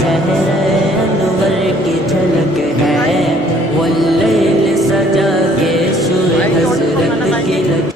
چہرہ انور کی جھلک ہے، واللیل سجا کے شوئے حسرت کی لگ